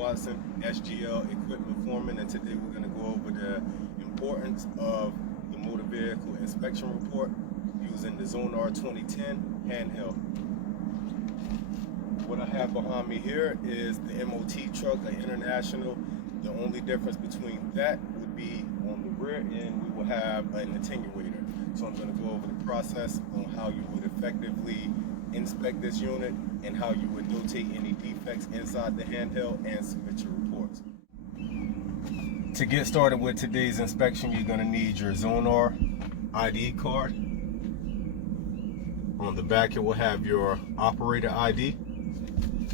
Watson, SGL Equipment Foreman, and today we're going to go over the importance of the motor vehicle inspection report using the Zonar 2010 handheld. What I have behind me here is the MOT truck, an International. The only difference between that would be on the rear end we will have an attenuator. So I'm going to go over the process on how you would effectively inspect this unit and how you would notate any defects inside the handheld and submit your reports. To get started with today's inspection, you're going to need your Zonar ID card. On the back it will have your operator ID,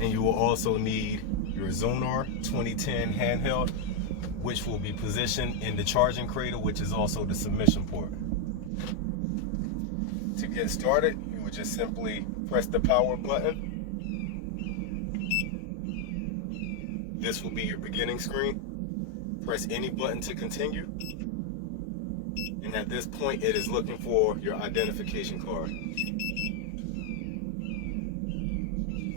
and you will also need your Zonar 2010 handheld, which will be positioned in the charging cradle, which is also the submission port. To get started, you would just simply press the power button. This will be your beginning screen. Press any button to continue. And at this point, it is looking for your identification card.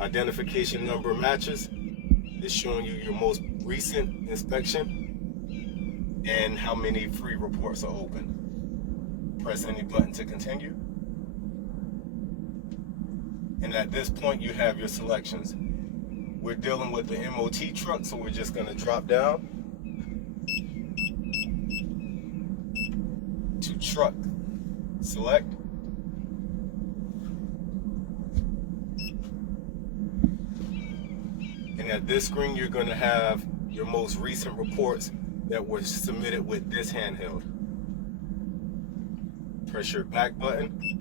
Identification number matches. It's showing you your most recent inspection and how many free reports are open. Press any button to continue. And at this point, you have your selections. We're dealing with the MOT truck, so we're just going to drop down to truck. Select. And at this screen, you're going to have your most recent reports that were submitted with this handheld. Press your back button.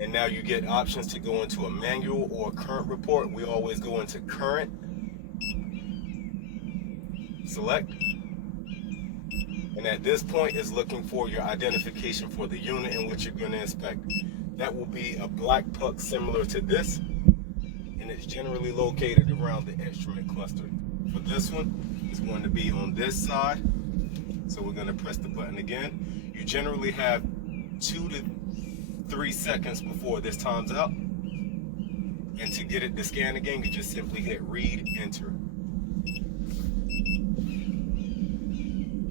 And now you get options to go into a manual or a current report. We always go into current. Select. And at this point, it's looking for your identification for the unit in which you're going to inspect. That will be a black puck similar to this, and it's generally located around the instrument cluster. For this one, it's going to be on this side. So we're going to press the button again. You generally have 2 to 3 seconds before this time's out, and to get it to scan again, you just simply hit read enter.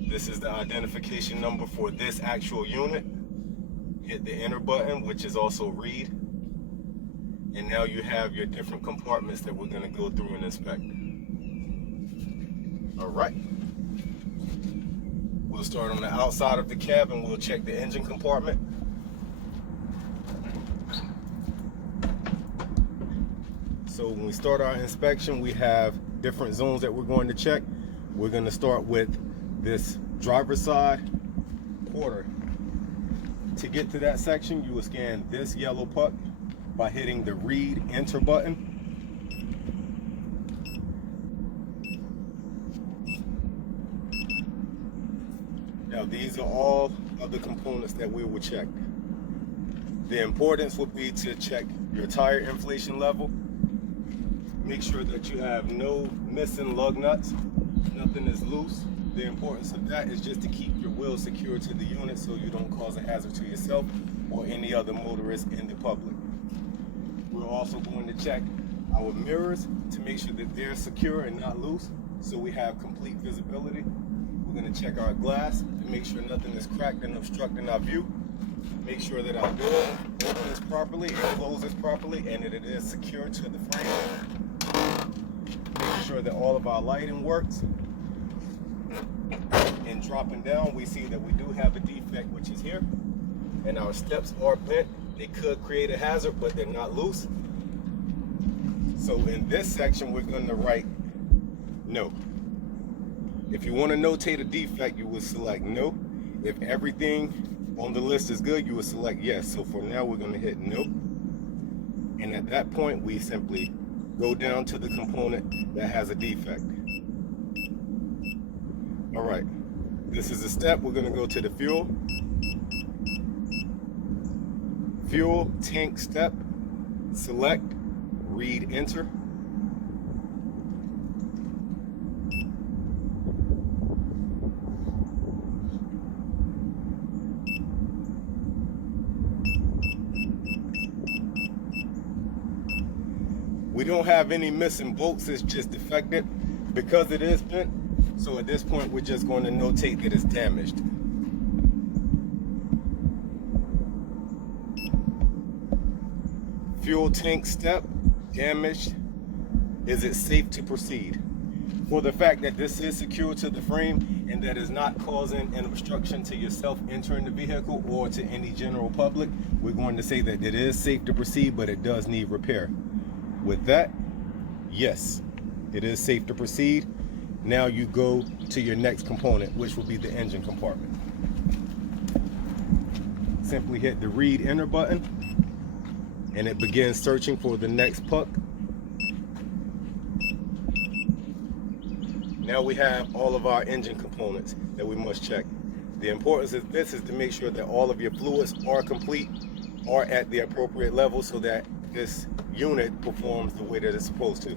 This is the identification number for this actual unit. Hit the enter button, which is also read, and now you have your different compartments that we're going to go through and inspect. All right, we'll start on the outside of the cab and we'll check the engine compartment. So when we start our inspection, we have different zones that we're going to check. We're going to start with this driver's side quarter. To get to that section, you will scan this yellow puck by hitting the read enter button. Now these are all of the components that we will check. The importance would be to check your tire inflation level. Make sure that you have no missing lug nuts, nothing is loose. The importance of that is just to keep your wheels secure to the unit so you don't cause a hazard to yourself or any other motorist in the public. We're also going to check our mirrors to make sure that they're secure and not loose, so we have complete visibility. We're going to check our glass to make sure nothing is cracked and obstructing our view. Make sure that our door opens properly and closes properly and that it is secure to the frame. Make sure that all of our lighting works. And dropping down, we see that we do have a defect, which is here. And our steps are bent. They could create a hazard, but they're not loose. So in this section, we're going to write no. If you want to notate a defect, you would select no. If everything on the list is good, you would select yes. So for now, we're going to hit no. And at that point, we simply go down to the component that has a defect. All right, this is a step. We're going to go to the fuel tank step, select, read enter. We don't have any missing bolts, it's just defective because it is bent. So at this point, we're just going to notate that it's damaged. Fuel tank step, damaged. Is it safe to proceed? For the fact that this is secure to the frame and that is not causing an obstruction to yourself entering the vehicle or to any general public, we're going to say that it is safe to proceed, but it does need repair. With that, yes, it is safe to proceed. Now you go to your next component, which will be the engine compartment. Simply hit the read enter button and it begins searching for the next puck. Now we have all of our engine components that we must check. The importance of this is to make sure that all of your fluids are complete, are at the appropriate level so that this unit performs the way that it's supposed to.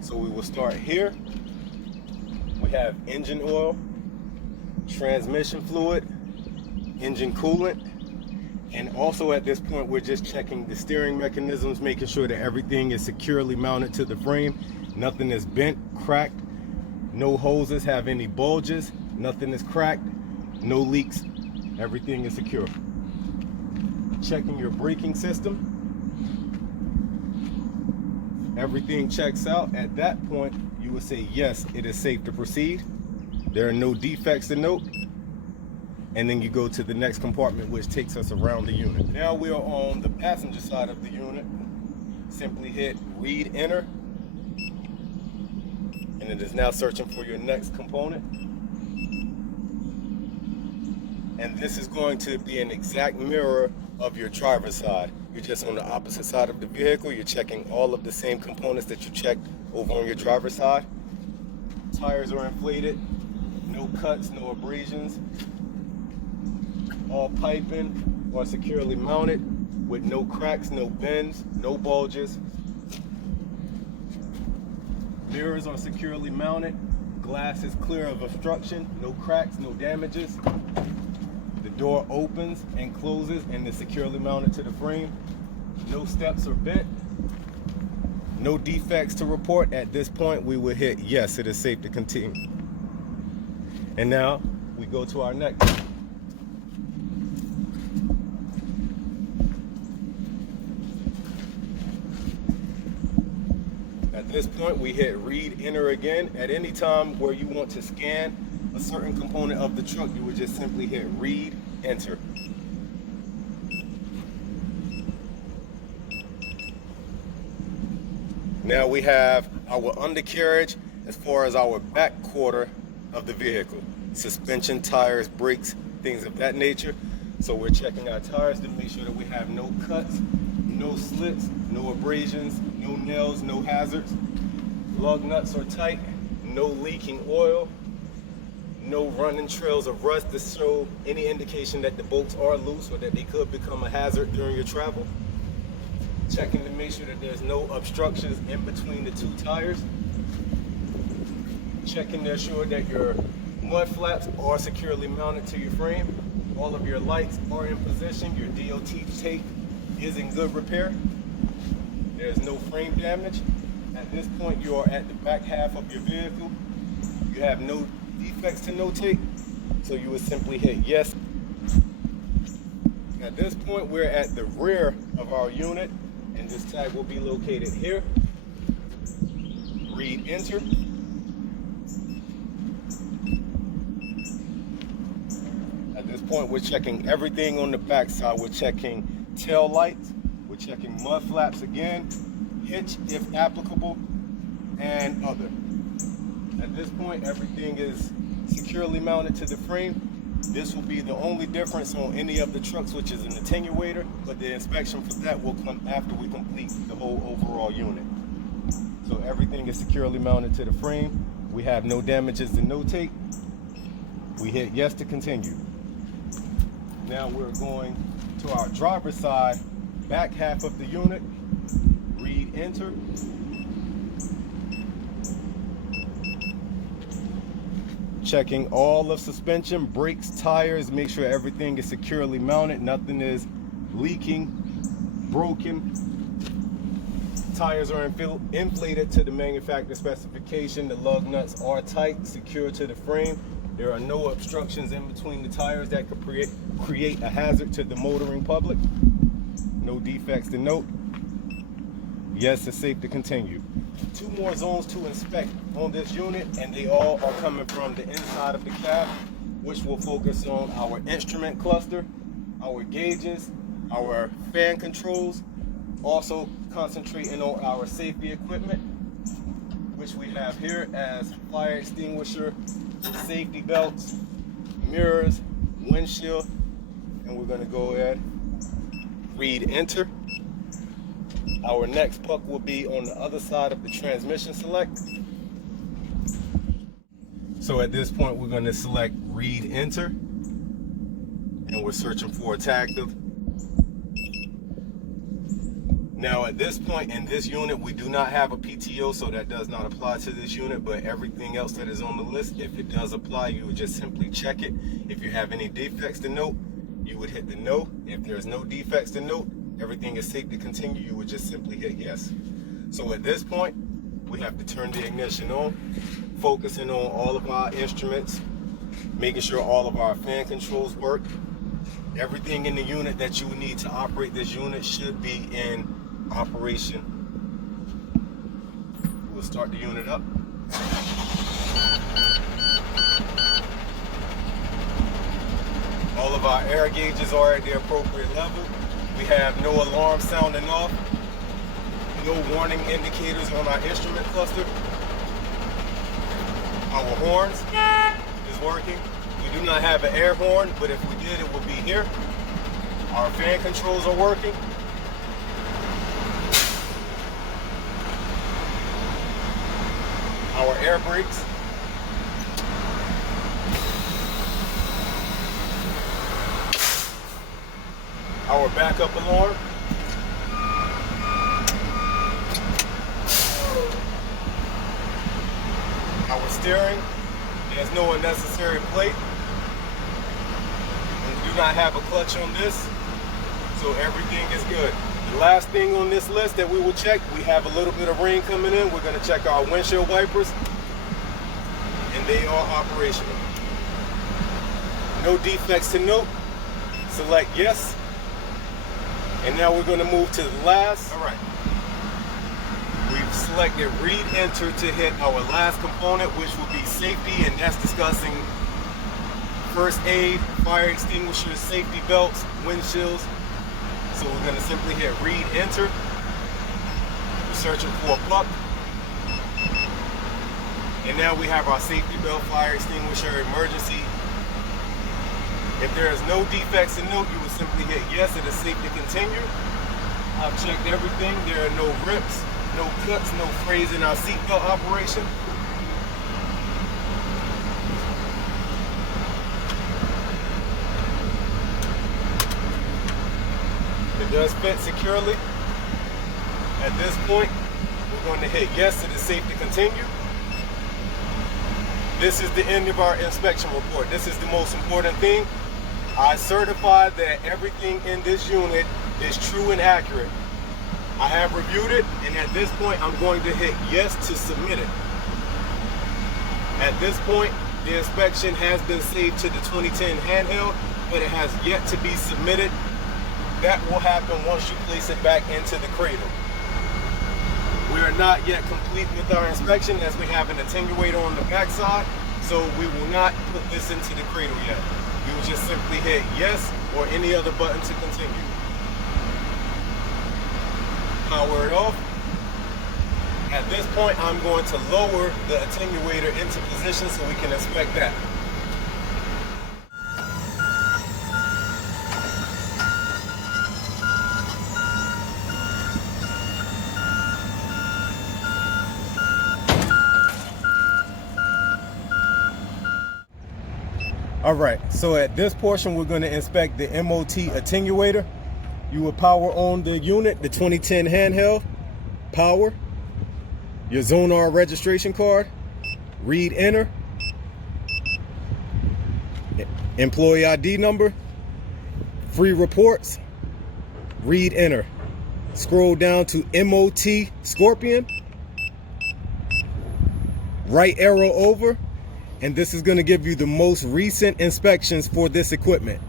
So we will start here. We have engine oil, transmission fluid, engine coolant, and also at this point we're just checking the steering mechanisms, making sure that everything is securely mounted to the frame. Nothing is bent, cracked, no hoses have any bulges, nothing is cracked, no leaks, everything is secure. Checking your braking system. Everything checks out. At that point, you would say, yes, it is safe to proceed. There are no defects to note. And then you go to the next compartment, which takes us around the unit. Now we are on the passenger side of the unit. Simply hit read enter. And it is now searching for your next component. And this is going to be an exact mirror of your driver's side. You're just on the opposite side of the vehicle. You're checking all of the same components that you checked over on your driver's side. Tires are inflated, no cuts, no abrasions. All piping are securely mounted with no cracks, no bends, no bulges. Mirrors are securely mounted. Glass is clear of obstruction, no cracks, no damages. The door opens and closes and is securely mounted to the frame. No steps are bent. No defects to report. At this point, we will hit yes, it is safe to continue. And now we go to our next. At this point, we hit read enter again. At any time where you want to scan a certain component of the truck, you would just simply hit read enter. Now we have our undercarriage as far as our back quarter of the vehicle. Suspension, tires, brakes, things of that nature. So we're checking our tires to make sure that we have no cuts, no slits, no abrasions, no nails, no hazards. Lug nuts are tight, no leaking oil, no running trails of rust to show any indication that the bolts are loose or that they could become a hazard during your travel. Checking to make sure that there's no obstructions in between the two tires. Checking to ensure that your mud flaps are securely mounted to your frame. All of your lights are in position. Your DOT tape is in good repair. There's no frame damage. At this point, you are at the back half of your vehicle. You have no defects to notate, so you would simply hit yes. At this point, we're at the rear of our unit, and this tag will be located here. Read enter. At this point, we're checking everything on the back side. We're checking tail lights, we're checking mud flaps again, hitch if applicable, and other. At this point, everything is securely mounted to the frame. This will be the only difference on any of the trucks, which is an attenuator, but the inspection for that will come after we complete the whole overall unit. So everything is securely mounted to the frame. We have no damages to notate. We hit yes to continue. Now we're going to our driver's side, back half of the unit. Read enter. Checking all of suspension, brakes, tires, make sure everything is securely mounted, nothing is leaking, broken. tires are inflated to the manufacturer specification. The lug nuts are tight, secure to the frame. There are no obstructions in between the tires that could create a hazard to the motoring public. No defects to note. Yes, it's safe to continue. 2 more zones to inspect on this unit, and they all are coming from the inside of the cab, which will focus on our instrument cluster, our gauges, our fan controls, also concentrating on our safety equipment, which we have here as fire extinguisher, safety belts, mirrors, windshield, and we're going to go ahead, read enter. Our next puck will be on the other side of the transmission select. So at this point, we're going to select read enter, and we're searching for a tag. Now at this point in this unit, we do not have a PTO, so that does not apply to this unit, but everything else that is on the list, if it does apply, you would just simply check it. If you have any defects to note, you would hit the no. If there's no defects to note, everything is safe to continue, you would just simply hit yes. So at this point, we have to turn the ignition on, focusing on all of our instruments, making sure all of our fan controls work. Everything in the unit that you need to operate this unit should be in operation. We'll start the unit up. All of our air gauges are at the appropriate level. We have no alarm sounding off, no warning indicators on our instrument cluster. Our horns is working. We do not have an air horn, but if we did, it would be here. Our fan controls are working. Our air brakes. Our backup alarm. Our steering. There's no unnecessary plate. And we do not have a clutch on this, so everything is good. The last thing on this list that we will check, we have a little bit of rain coming in. We're going to check our windshield wipers, and they are operational. No defects to note. Select yes. And now we're going to move to the last. All right. We've selected read enter to hit our last component, which will be safety, and that's discussing first aid, fire extinguishers, safety belts, windshields. So we're going to simply hit read enter. We're searching for a puck. And now we have our safety belt, fire extinguisher, emergency. If there is no defects to note, you would simply hit yes, it is safe to continue. I've checked everything. There are no rips, no cuts, no frays in our seatbelt operation. It does fit securely. At this point, we're going to hit yes, it is safe to continue. This is the end of our inspection report. This is the most important thing. I certify that everything in this unit is true and accurate. I have reviewed it, and at this point, I'm going to hit yes to submit it. At this point, the inspection has been saved to the 2010 handheld, but it has yet to be submitted. That will happen once you place it back into the cradle. We are not yet complete with our inspection, as we have an attenuator on the back side, so we will not put this into the cradle yet. You will just simply hit yes or any other button to continue. Power it off. At this point, I'm going to lower the attenuator into position so we can inspect that. All right, so at this portion, we're going to inspect the MOT attenuator. You will power on the unit, the 2010 handheld, power, your Zonar registration card, read enter, employee ID number, free reports, read enter. scroll down to MOT Scorpion, right arrow over, and this is going to give you the most recent inspections for this equipment.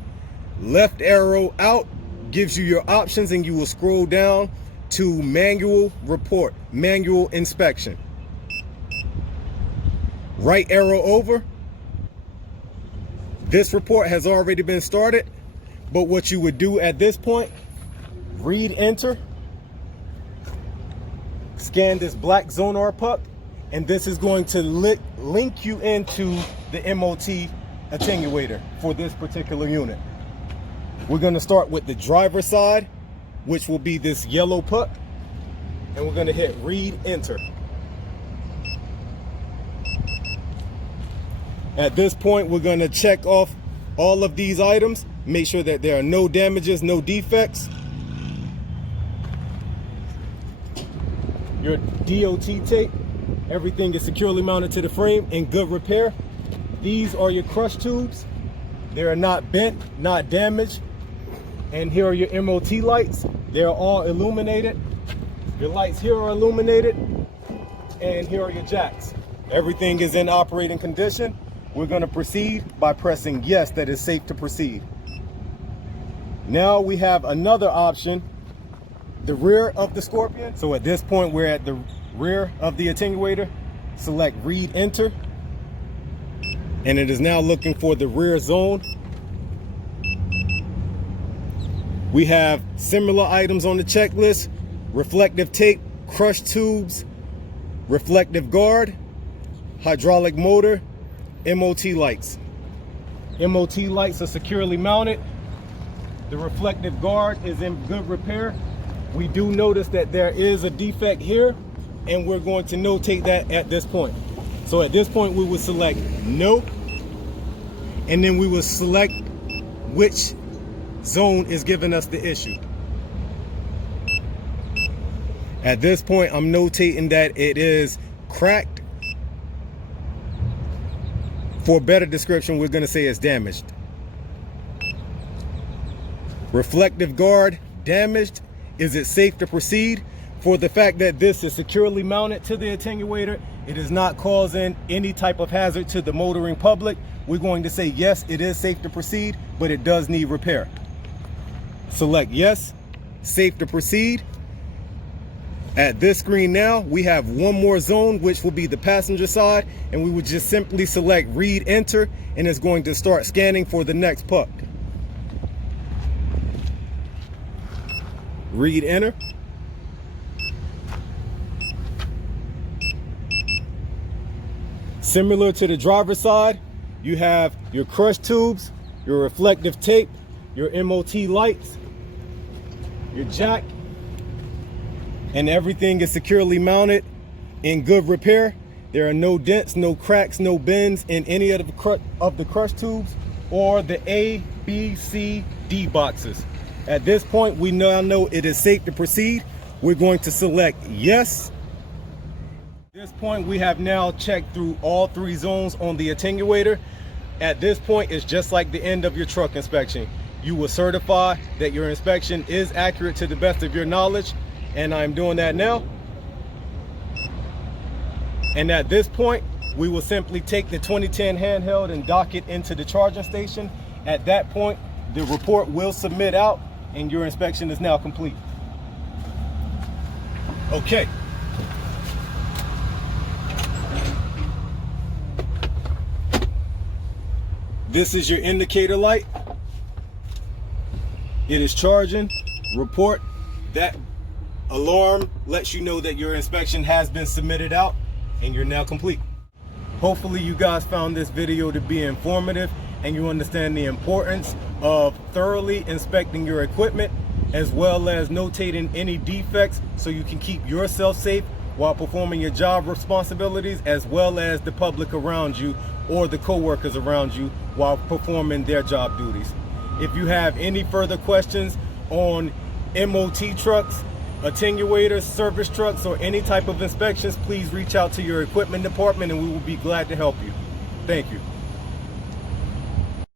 Left arrow out gives you your options, and you will scroll down to manual report, manual inspection. Right arrow over. This report has already been started, but what you would do at this point, read enter, scan this black Zonar puck, and this is going to link you into the MOT attenuator for this particular unit. We're going to start with the driver's side, which will be this yellow puck, and we're going to hit read enter. At this point, we're going to check off all of these items, make sure that there are no damages, no defects. Your DOT tape, everything is securely mounted to the frame in good repair. These are your crush tubes. They are not bent, not damaged. And here are your MOT lights. They're all illuminated. Your lights here are illuminated. And here are your jacks. Everything is in operating condition. We're going to proceed by pressing yes, that is safe to proceed. Now we have another option, the rear of the Scorpion. So at this point, we're at the rear of the attenuator. Select read enter. And it is now looking for the rear zone. We have similar items on the checklist: reflective tape, crush tubes, reflective guard, hydraulic motor, MOT lights. MOT lights are securely mounted. The reflective guard is in good repair. We do notice that there is a defect here, and we're going to notate that at this point. So at this point, we will select no, and then we will select which zone is giving us the issue. At this point, I'm notating that it is cracked. For a better description, we're going to say it's damaged. Reflective guard damaged. Is it safe to proceed? For the fact that this is securely mounted to the attenuator, it is not causing any type of hazard to the motoring public, we're going to say yes, it is safe to proceed, but it does need repair. Select yes, safe to proceed. At this screen now, we have one more zone, which will be the passenger side, and we would just simply select read enter, and it's going to start scanning for the next puck. Read enter. Similar to the driver's side, you have your crush tubes, your reflective tape, your MOT lights, your jack, and everything is securely mounted in good repair. There are no dents, no cracks, no bends in any of the crush tubes or the A, B, C, D boxes. At this point, we now know it is safe to proceed. We're going to select yes. At this point, we have now checked through all three zones on the attenuator. At this point, it's just like the end of your truck inspection. You will certify that your inspection is accurate to the best of your knowledge, and I'm doing that now. And at this point, we will simply take the 2010 handheld and dock it into the charging station. At that point, the report will submit out, and your inspection is now complete. Okay. This is your indicator light. It is charging. Report. That alarm lets you know that your inspection has been submitted out and you're now complete. Hopefully you guys found this video to be informative and you understand the importance of thoroughly inspecting your equipment, as well as notating any defects so you can keep yourself safe while performing your job responsibilities, as well as the public around you or the co-workers around you while performing their job duties. If you have any further questions on MOT trucks, attenuators, service trucks, or any type of inspections, please reach out to your equipment department and we will be glad to help you. Thank you.